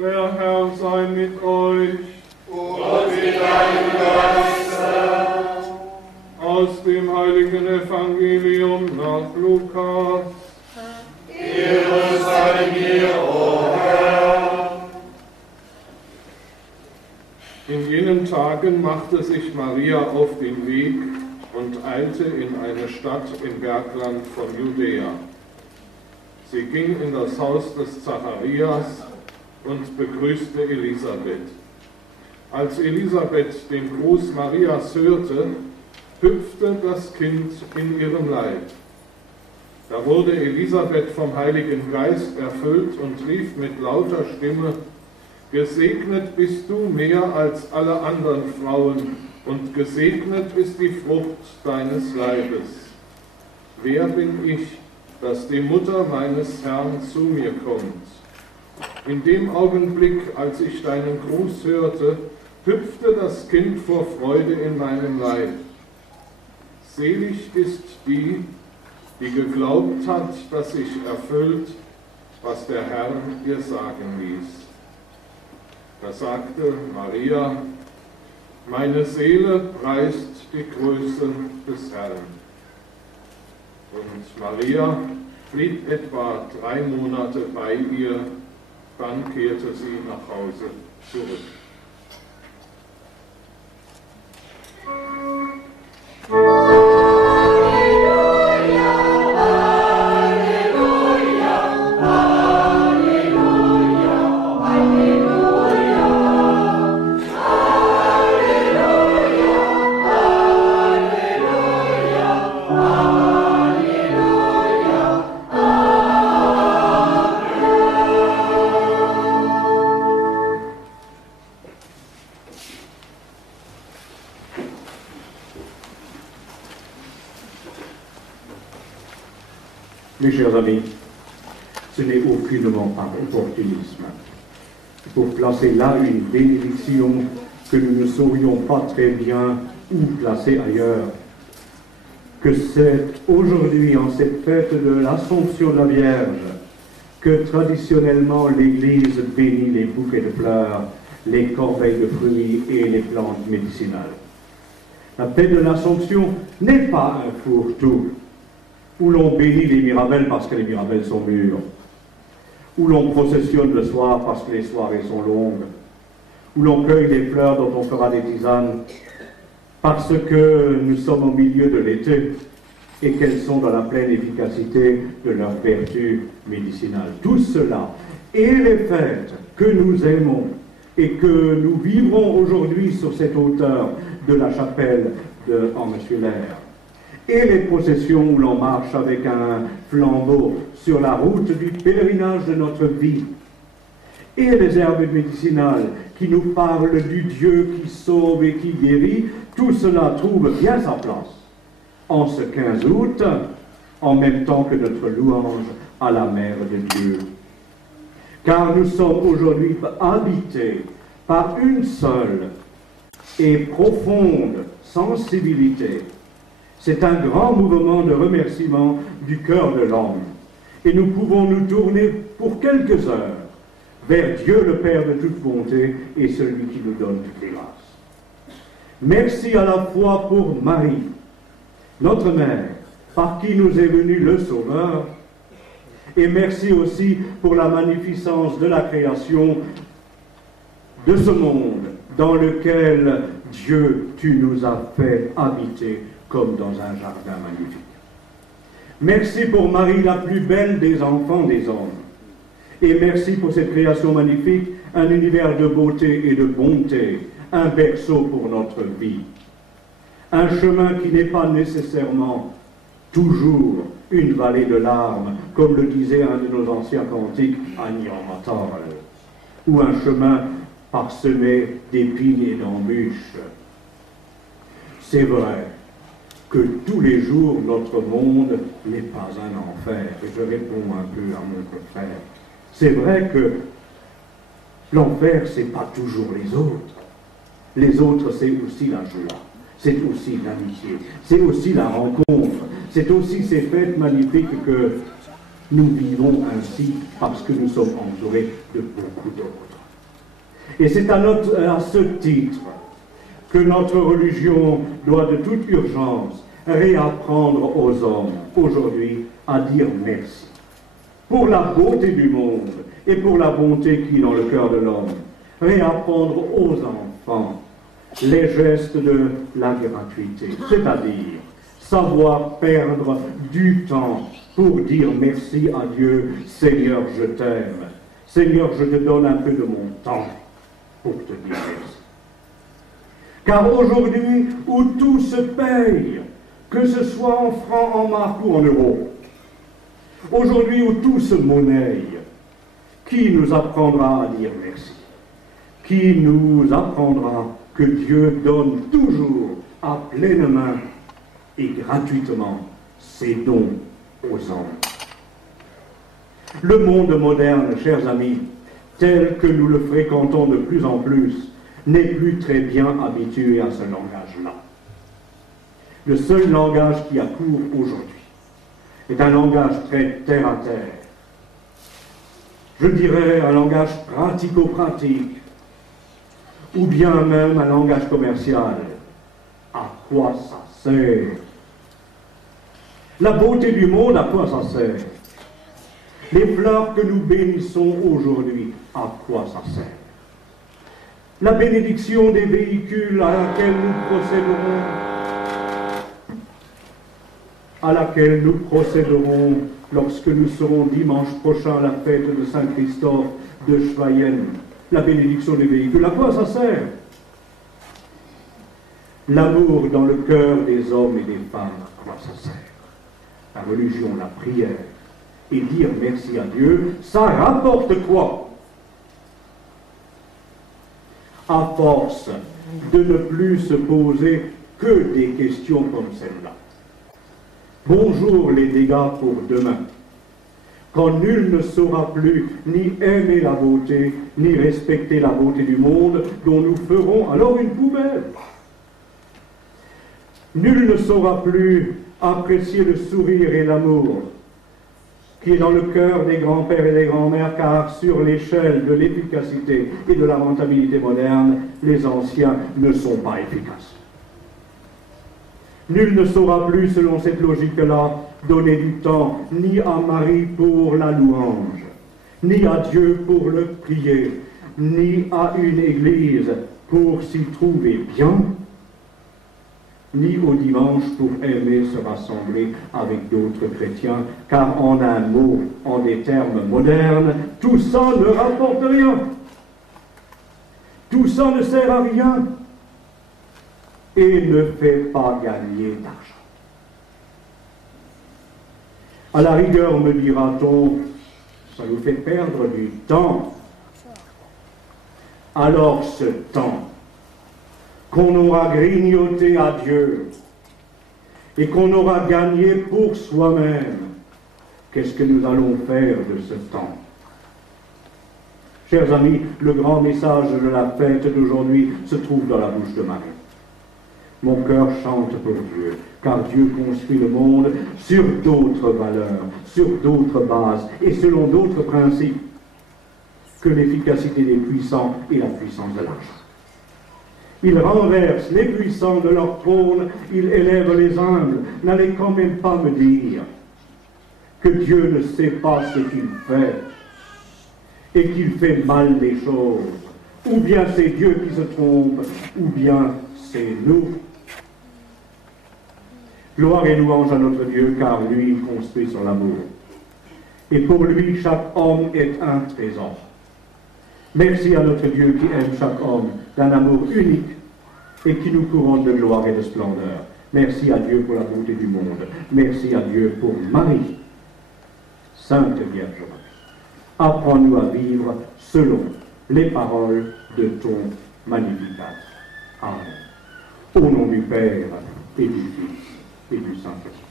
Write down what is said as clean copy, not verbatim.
Der Herr sei mit euch. Und mit deinem Geiste. Aus dem heiligen Evangelium nach Lukas. Ehre sei dir, o Herr. In jenen Tagen machte sich Maria auf den Weg und eilte in eine Stadt im Bergland von Judäa. Sie ging in das Haus des Zacharias und begrüßte Elisabeth. Als Elisabeth den Gruß Marias hörte, hüpfte das Kind in ihrem Leib. Da wurde Elisabeth vom Heiligen Geist erfüllt und rief mit lauter Stimme: Gesegnet bist du mehr als alle anderen Frauen, und gesegnet ist die Frucht deines Leibes. Wer bin ich, dass die Mutter meines Herrn zu mir kommt? In dem Augenblick, als ich deinen Gruß hörte, hüpfte das Kind vor Freude in meinem Leib. Selig ist die, die geglaubt hat, dass sich erfüllt, was der Herr ihr sagen ließ. Da sagte Maria: Meine Seele preist die Größe des Herrn. Und Maria blieb etwa 3 Monate bei ihr, dann kehrte sie nach Hause zurück. Mes chers amis, ce n'est aucunement par opportunisme. Pour placer là une bénédiction que nous ne saurions pas très bien où placer ailleurs, que c'est aujourd'hui, en cette fête de l'Assomption de la Vierge, que traditionnellement l'Église bénit les bouquets de fleurs, les corbeilles de fruits et les plantes médicinales. La fête de l'Assomption n'est pas un fourre-tout, où l'on bénit les mirabelles parce que les mirabelles sont mûres, où l'on processionne le soir parce que les soirées sont longues, où l'on cueille les fleurs dont on fera des tisanes parce que nous sommes au milieu de l'été et qu'elles sont dans la pleine efficacité de leur vertu médicinale. Tout cela et les fêtes que nous aimons et que nous vivrons aujourd'hui sur cette hauteur de la chapelle de Anne-Schuyler, et les processions où l'on marche avec un flambeau sur la route du pèlerinage de notre vie, et les herbes médicinales qui nous parlent du Dieu qui sauve et qui guérit, tout cela trouve bien sa place en ce 15 août, en même temps que notre louange à la Mère de Dieu. Car nous sommes aujourd'hui habités par une seule et profonde sensibilité. C'est un grand mouvement de remerciement du cœur de l'homme. Et nous pouvons nous tourner pour quelques heures vers Dieu le Père de toute bonté et celui qui nous donne toutes les grâces. Merci à la fois pour Marie, notre Mère, par qui nous est venu le Sauveur, et merci aussi pour la magnificence de la création de ce monde dans lequel Dieu, tu nous as fait habiter comme dans un jardin magnifique. Merci pour Marie, la plus belle des enfants des hommes. Et merci pour cette création magnifique, un univers de beauté et de bonté, un berceau pour notre vie. Un chemin qui n'est pas nécessairement toujours une vallée de larmes, comme le disait un de nos anciens cantiques, Agnan Matar, ou un chemin parsemé d'épines et d'embûches. C'est vrai que tous les jours, notre monde n'est pas un enfer. Et je réponds un peu à mon frère. C'est vrai que l'enfer, c'est pas toujours les autres. Les autres, c'est aussi la joie, c'est aussi l'amitié, c'est aussi la rencontre, c'est aussi ces fêtes magnifiques que nous vivons ainsi parce que nous sommes entourés de beaucoup d'autres. Et c'est à ce titre que notre religion doit de toute urgence réapprendre aux hommes aujourd'hui à dire merci. Pour la beauté du monde et pour la bonté qui est dans le cœur de l'homme, réapprendre aux enfants les gestes de la gratuité, c'est-à-dire savoir perdre du temps pour dire merci à Dieu. Seigneur, je t'aime. Seigneur, je te donne un peu de mon temps pour te dire merci. Car aujourd'hui, où tout se paye, que ce soit en francs, en marques ou en euros, aujourd'hui où tout se monnaie, qui nous apprendra à dire merci? Qui nous apprendra que Dieu donne toujours à pleine main et gratuitement ses dons aux hommes? Le monde moderne, chers amis, tel que nous le fréquentons de plus en plus, n'est plus très bien habitué à ce langage-là. Le seul langage qui a cours aujourd'hui est un langage très terre à terre. Je dirais un langage pratico-pratique, ou bien même un langage commercial. À quoi ça sert? La beauté du monde, à quoi ça sert? Les fleurs que nous bénissons aujourd'hui, à quoi ça sert? La bénédiction des véhicules à laquelle nous procéderons lorsque nous serons dimanche prochain à la fête de Saint-Christophe de Schweyen. La bénédiction des véhicules, à quoi ça sert? L'amour dans le cœur des hommes et des femmes, à quoi ça sert? La religion, la prière, et dire merci à Dieu, ça rapporte quoi? À force de ne plus se poser que des questions comme celle-là. Bonjour les dégâts pour demain, quand nul ne saura plus ni aimer la beauté, ni respecter la beauté du monde, dont nous ferons alors une poubelle. Nul ne saura plus apprécier le sourire et l'amour qui est dans le cœur des grands-pères et des grands-mères, car sur l'échelle de l'efficacité et de la rentabilité moderne, les anciens ne sont pas efficaces. Nul ne saura plus, selon cette logique-là, donner du temps ni à Marie pour la louange, ni à Dieu pour le prier, ni à une église pour s'y trouver bien, ni au dimanche pour aimer se rassembler avec d'autres chrétiens, car en un mot, en des termes modernes, tout ça ne rapporte rien. Tout ça ne sert à rien et ne fait pas gagner d'argent. À la rigueur, me dira-t-on, ça nous fait perdre du temps. Alors ce temps qu'on aura grignoté à Dieu et qu'on aura gagné pour soi-même, qu'est-ce que nous allons faire de ce temps? Chers amis, le grand message de la fête d'aujourd'hui se trouve dans la bouche de Marie. Mon cœur chante pour Dieu, car Dieu construit le monde sur d'autres valeurs, sur d'autres bases et selon d'autres principes que l'efficacité des puissants et la puissance de l'argent. Il renverse les puissants de leur trône, il élève les humbles. N'allez quand même pas me dire que Dieu ne sait pas ce qu'il fait et qu'il fait mal les choses. Ou bien c'est Dieu qui se trompe, ou bien c'est nous. Gloire et louange à notre Dieu, car lui, il construit sur l'amour. Et pour lui, chaque homme est un trésor. Merci à notre Dieu qui aime chaque homme d'un amour unique et qui nous couronne de gloire et de splendeur. Merci à Dieu pour la beauté du monde. Merci à Dieu pour Marie, Sainte Vierge Marie. Apprends-nous à vivre selon les paroles de ton Magnificat. Amen. Au nom du Père et du Fils et du Saint-Esprit.